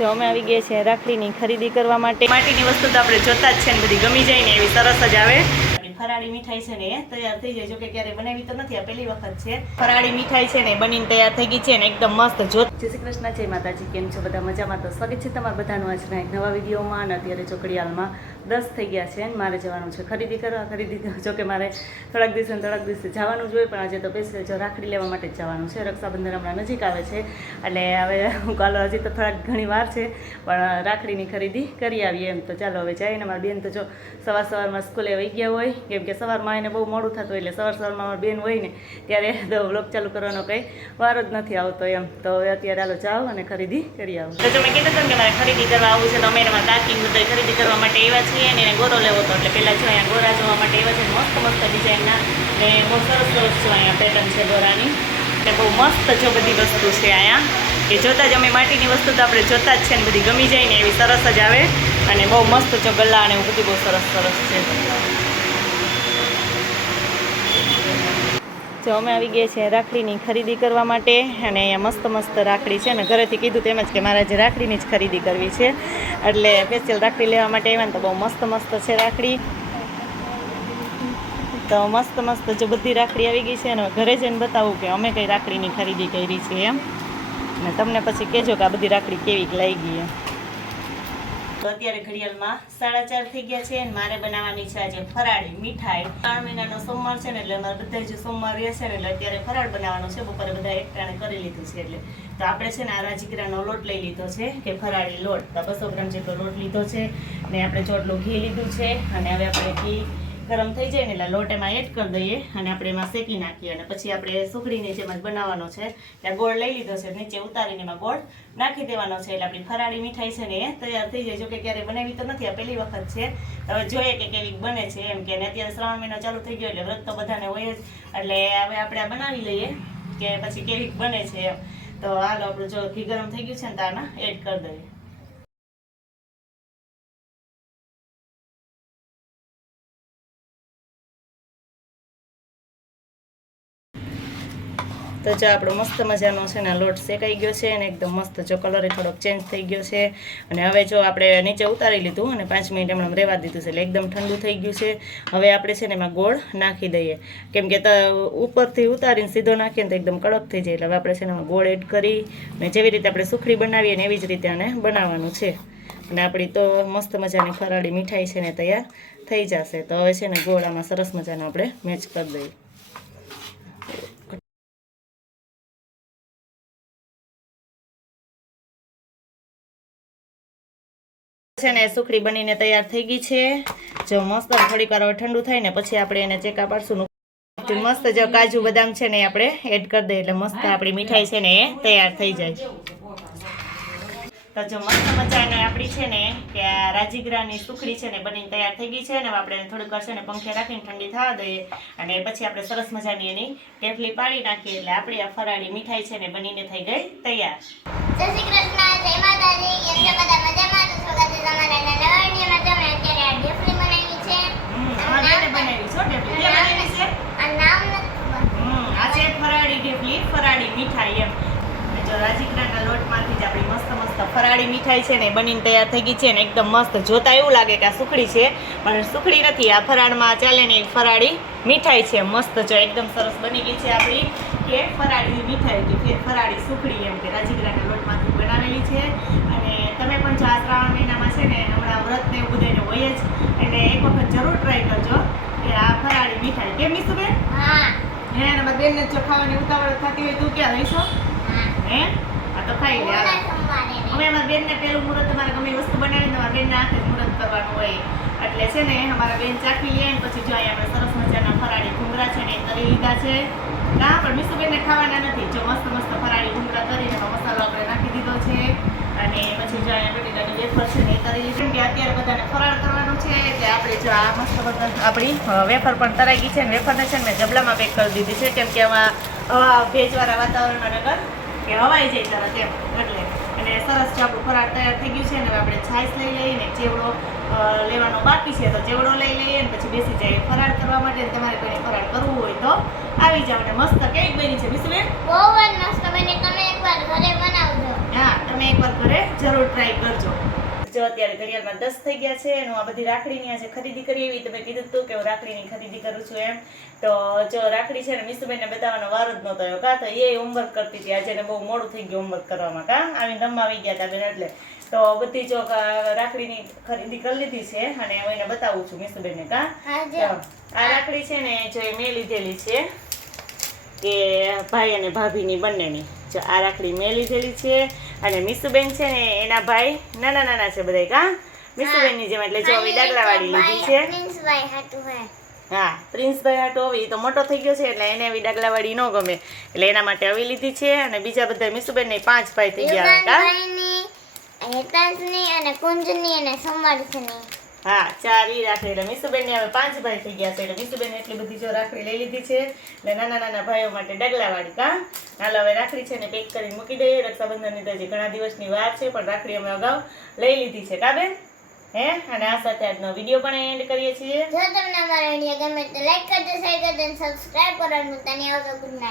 જો અમે આવી ગયા છીએ રાખડીની ખરીદી કરવા માટે. માટીની વસ્તુ તો આપણે જોતા જ છે ને, બધી ગમી જાય ને એવી સરસ જ આવે. ફરાળી મીઠાઈ છે ને એ તૈયાર થઈ જાય. જો કે ક્યારે બનાવી તો નથી, આ પહેલી વખત છે. ફરાળી મીઠાઈ છે ને બનીને તૈયાર થઈ ગઈ છે ને એકદમ મસ્ત. જો જય શ્રી કૃષ્ણ, જય માતાજી. કેમ છો બધા? મજામાં? તો સ્વાગત છે તમારા બધાનું આજના એક નવા વિડીયોમાં. અને અત્યારે ચોકડીયાલમાં 10 થઈ ગયા છે ને મારે જવાનું છે ખરીદી કરવા. ખરીદી જો કે મારે થોડાક દિવસે જવાનું જ હોય, પણ આજે તો બેસે જો રાખડી લેવા માટે જ જવાનું છે. રક્ષાબંધન હમણાં નજીક આવે છે એટલે હવે હું કાલે હજી તો થોડાક ઘણી વાર છે, પણ રાખડીની ખરીદી કરી આવીએ એમ. તો ચાલો હવે જઈએ ને. મારી બેન તો જો સવારમાં સ્કૂલે વહી ગયા હોય, કેમ કે સવારમાં એને બહુ મોડું થતું એટલે સવારમાં મારી બેન હોય ને ત્યારે તો વ્લોગ ચાલુ કરવાનો કંઈ વાર જ નથી આવતો એમ. તો હવે અત્યારે હાલો જાઓ અને ખરીદી કરી આવો. તો જો મેં કીધું હતું કે મારે ખરીદી કરવા આવવું છે, તો અમે એમાં કાકી બધા ખરીદી કરવા માટે આવ્યા છીએ ને એને ગોરો લેવો હતો. એટલે પહેલાં જો અહીંયા ગોરા જોવા માટે આવ્યા છે, મસ્ત ડિઝાઇનના ને બહુ સરસ જો અહીંયા પેટર્ન છે ગોરાની. એટલે બહુ મસ્ત જો બધી વસ્તુ છે અહીંયા, કે જોતા જ અમે માટીની વસ્તુ તો આપણે જોતા જ છે ને બધી ગમી જાય ને એવી સરસ જ આવે. અને બહુ મસ્ત જો ગલ્લા અને એવું બધું બહુ સરસ છે. જો અમે આવી ગયા છીએ રાખડીની ખરીદી કરવા માટે, અને અહીંયા મસ્ત રાખડી છે ને ઘરેથી કીધું તેમ જ કે મારે આજે રાખડીની જ ખરીદી કરવી છે, એટલે સ્પેશિયલ રાખડી લેવા માટે આવ્યા ને. તો બહુ મસ્ત છે રાખડી. તો મસ્ત જો બધી રાખડી આવી ગઈ છે, અને ઘરે જઈને બતાવું કે અમે કઈ રાખડીની ખરીદી કરી છે એમ, અને તમને પછી કહેજો કે આ બધી રાખડી કેવી લાગી એમ. તો અત્યારે ઘડિયાળમાં 4:30 થઈ ગયા છે, અને મારે બનાવવાની છે આજે ફરાળી મીઠાઈ. 3 મહિનાનો સોમવાર છે ને, એટલે અમારે બધા જે સોમવાર રહે છે ને, એટલે અત્યારે ફરાળ બનાવવાનો છે. બપોરે બધા એકટાણે કરી લીધું છે. એટલે તો આપણે છે ને આ રાજીગરાનો લોટ લઈ લીધો છે, કે ફરાળી લોટ. તો 200 ગ્રામ જેટલો લોટ લીધો છે, ને આપણે ચોટલું ઘી લીધું છે. અને હવે આપણે ઘી ગરમ થઈ જાય ને એટલે લોટ એમાં એડ કરી દઈએ, અને આપણે એમાં શેકી નાખીએ. અને પછી આપણે સુખડીની જેમ જ બનાવવાનો છે. ત્યાં ગોળ લઈ લીધો છે, નીચે ઉતારીને એમાં ગોળ નાખી દેવાનો છે. એટલે આપણી ફરાળી મીઠાઈ છે ને એ તૈયાર થઈ જાય. જો કે ક્યારે બનાવી તો નથી, આ પહેલી વખત છે. હવે જોઈએ કે કેવી બને છે એમ. કે અત્યારે શ્રાવણ મહિનો ચાલુ થઈ ગયો એટલે વ્રત તો બધાને હોય જ. એટલે હવે આપણે આ બનાવી લઈએ કે પછી કેવી બને છે એમ. તો હાલો આપણું જો ઘી ગરમ થઈ ગયું છે ને તો આમાં એડ કરી દઈએ. તો જો આપણો મસ્ત મજાનો છે ને લોટ શેકાઈ ગયો છે, અને એકદમ મસ્ત જો કલર થોડોક ચેન્જ થઈ ગયો છે. અને હવે જો આપણે નીચે ઉતારી લીધું અને 5 મિનિટ એમણે રહેવા દીધું છે, એટલે એકદમ ઠંડુ થઈ ગયું છે. હવે આપણે છે ને એમાં ગોળ નાખી દઈએ, કેમ કે ઉપરથી ઉતારીને સીધો નાખીએ ને તો એકદમ કડક થઈ જાય. એટલે હવે આપણે છે ને ગોળ એડ કરી, અને જેવી રીતે આપણે સુખડી બનાવીએ ને એવી જ રીતે આને બનાવવાનું છે. અને આપણી તો મસ્ત મજાની ફરાળી મીઠાઈ છે ને તૈયાર થઈ જશે. તો હવે છે ને ગોળ આમાં સરસ મજાનો આપણે મેચ કરી દઈએ. છે ને સુખડી બનીને તૈયાર થઈ ગઈ છે. જો મસ્ત થોડીક વાર ઠંડુ થાય ને પછી આપણે એને ચેકા પાડશું. મસ્ત જો કાજુ બદામ છે ને આપણે એડ કરી દઈએ, એટલે મસ્ત આપણી મીઠાઈ છે ને એ તૈયાર થઈ જાય. તો જો મસ્ત મજાની આપણી છે ને કે આ રાજીગરાની સુખડી છે ને બનીને તૈયાર થઈ ગઈ છે. અને આપણે થોડીક વાર છે ને પંખે રાખીને ઠંડી થવા દઈએ, અને પછી આપણે સરસ મજાની એની ટેફલી પાડી નાખીએ. એટલે આપણી આ ફરાળી મીઠાઈ છે ને બનીને થઈ ગઈ તૈયાર. જય શ્રી કૃષ્ણ, જય માતાજી. કેમ છો બધા? મજામાં? તો સ્વાગત છે તમારા નવા વિડીયોમાં. તો મેં અત્યારે આ ઢેફલી બનાવી છે. બનાવી છો ઢેફલી? કે બનાવી છે? આ નામ નથી ખબર. આ છે ફરાળી ઢેફલી, ફરાળી મીઠાઈ એમ. જો રાજીગરાના લોટમાંથી જ આપણી મસ્ત ફરાળી મીઠાઈ છે ને બનીને તૈયાર થઈ ગઈ છે, ને એકદમ મસ્ત. જોતા એવું લાગે કે આ સુખડી છે, પણ સુખડી નથી. આ ફરાળમાં ચાલે ને એક ફરાળી મીઠાઈ છે. મસ્ત જો એકદમ સરસ બની ગઈ છે આપણી કે ફરાળી મીઠાઈ, કે ફરાળી સુખડી એમ, કે રાજીગરાના લોટમાંથી બનાવેલી છે. અને તમે પણ જો આ શ્રાવણ મહિનામાં છે ને હમણાં વ્રત ને એવું બધાને હોય જ, એટલે એક વખત જરૂર ટ્રાય કરજો કે આ ફરાળી મીઠાઈ. કેમ મીસુબેન? હા. હે ને મારી બેનને જો ખાવાની ઉતાવળ થતી હોય તું ક્યાં રહીશો? હે આ તો ખાઈ લે. અમે અમારા બેનને પેલું મુહૂર્ત તમારે ગમે વસ્તુ બનાવીને તમારા બેનના હાથે મુહૂર્ત કરવાનું હોય, એટલે છે ને અમારા બેન ચાખી લે. પછી જો અહીંયા આપણે સરસ મજાના ફરાળી ઘૂંઘરા છે ને એ તરી લીધા છે. ના પણ મીસુબેનને ખાવાના નથી. જો મસ્ત ફરાળી ઘૂંઘરા કરીને મસાલો આપણે નાખી દીધો છે. અને પછી જો અહીંયા બટેટાની વેફર છે ને એ તરી લીધી, કે અત્યારે બધાને ફરાળ કરવાનું છે. એટલે આપણે જો આ મસ્ત આપણી વેફર પણ તરાઈ ગઈ છે. ને વેફરને છે ને ડબલામાં પેક કરી દીધી છે, કેમ કે આમાં હવા ભેજવાળા વાતાવરણમાં નગર કે હવાઈ જાય તરત એમ. એટલે અને સરસ જો આપણું ફરાળ તૈયાર થઈ ગયું છે. ને હવે આપણે છાશ લઈ લઈએ, ને ચેવડો લેવાનો બાકી છે તો ચેવડો લઈ લઈએ, અને પછી બેસી જાય ફરાળ કરવા માટે. તમારે કોઈ ફરાળ કરવું હોય તો આવી જાવ. ને મસ્ત કેક બની છે મીસુબેન? બહુ જ મસ્ત બની. તમે એકવાર ઘરે બનાવજો. હા તમે એકવાર ઘરે જરૂર ટ્રાય કરજો. જો અત્યારે ઘડિયાળમાં 10 થઈ ગયા છે અને હું આ બધી રાખડીની આજે ખરીદી કરી એવી તમે કીધું હતું કે હું રાખડીની ખરીદી કરું છું એમ. તો જો રાખડી છે ને મિસુબેનને બતાવવાનો વારો જ નહોતો આવ્યો. કાં તો એ હોમવર્ક કરતી હતી આજે, એને બહુ મોડું થઈ ગયું હોમવર્ક કરવામાં. કાં આવીને રમવા આવી ગયા હતા બેન એટલે. તો બધી જો રાખડીની ખરીદી કરી લીધી છે અને હું એને બતાવું છું મિસુબેનને. કાં આ રાખડી છે ને જો એ મેં લીધેલી છે કે ભાઈ અને ભાભીની બંનેની. જો આ રાખડી મેં લીધેલી છે અને મિસુબેન છે ને એના ભાઈ નાના નાના છે બધાય. કાં મિસુબેનની જેમ એટલે જો આવી ડાગલાવાળી લીધી છે. પ્રિન્સભાઈ હાટુ હે. હા પ્રિન્સભાઈ હાટો આવી તો મોટો થઈ ગયો છે એટલે એને આવી ડાગલાવાળી ન ગમે એટલે એના માટે આવી લીધી છે. અને બીજા બધા મિસુબેનને 5 ભાઈ થઈ ગયા હતા. યુગાનભાઈની, હેતાંશની અને કુંજની અને સમર્થની. હા 4 ઈ રાખડી એટલે મિસુબેનને હવે 5 ભાઈ થઈ ગયા છે એટલે મિસુબેન એટલી બધી જો રાખડી લઈ લીધી છે એટલે નાના નાના ભાઈઓ માટે ડગલાવાળી. કાં હાલ હવે રાખડી છે ને પેક કરીને મૂકી દઈએ. રક્ષાબંધનની તો હજી ઘણા દિવસની વાર છે પણ રાખડી અમે અગાઉ લઈ લીધી છે. કાં બેન? હે અને આ સાથે આજનો વિડીયો પણ એન્ડ કરીએ છીએ. જો તમને અમારો વિડીયો ગમે તો લાઈક કરજો, શેર કરજો અને સબસ્ક્રાઇબ કરવાનું ભૂલતા નહીં. આવજો. Good night.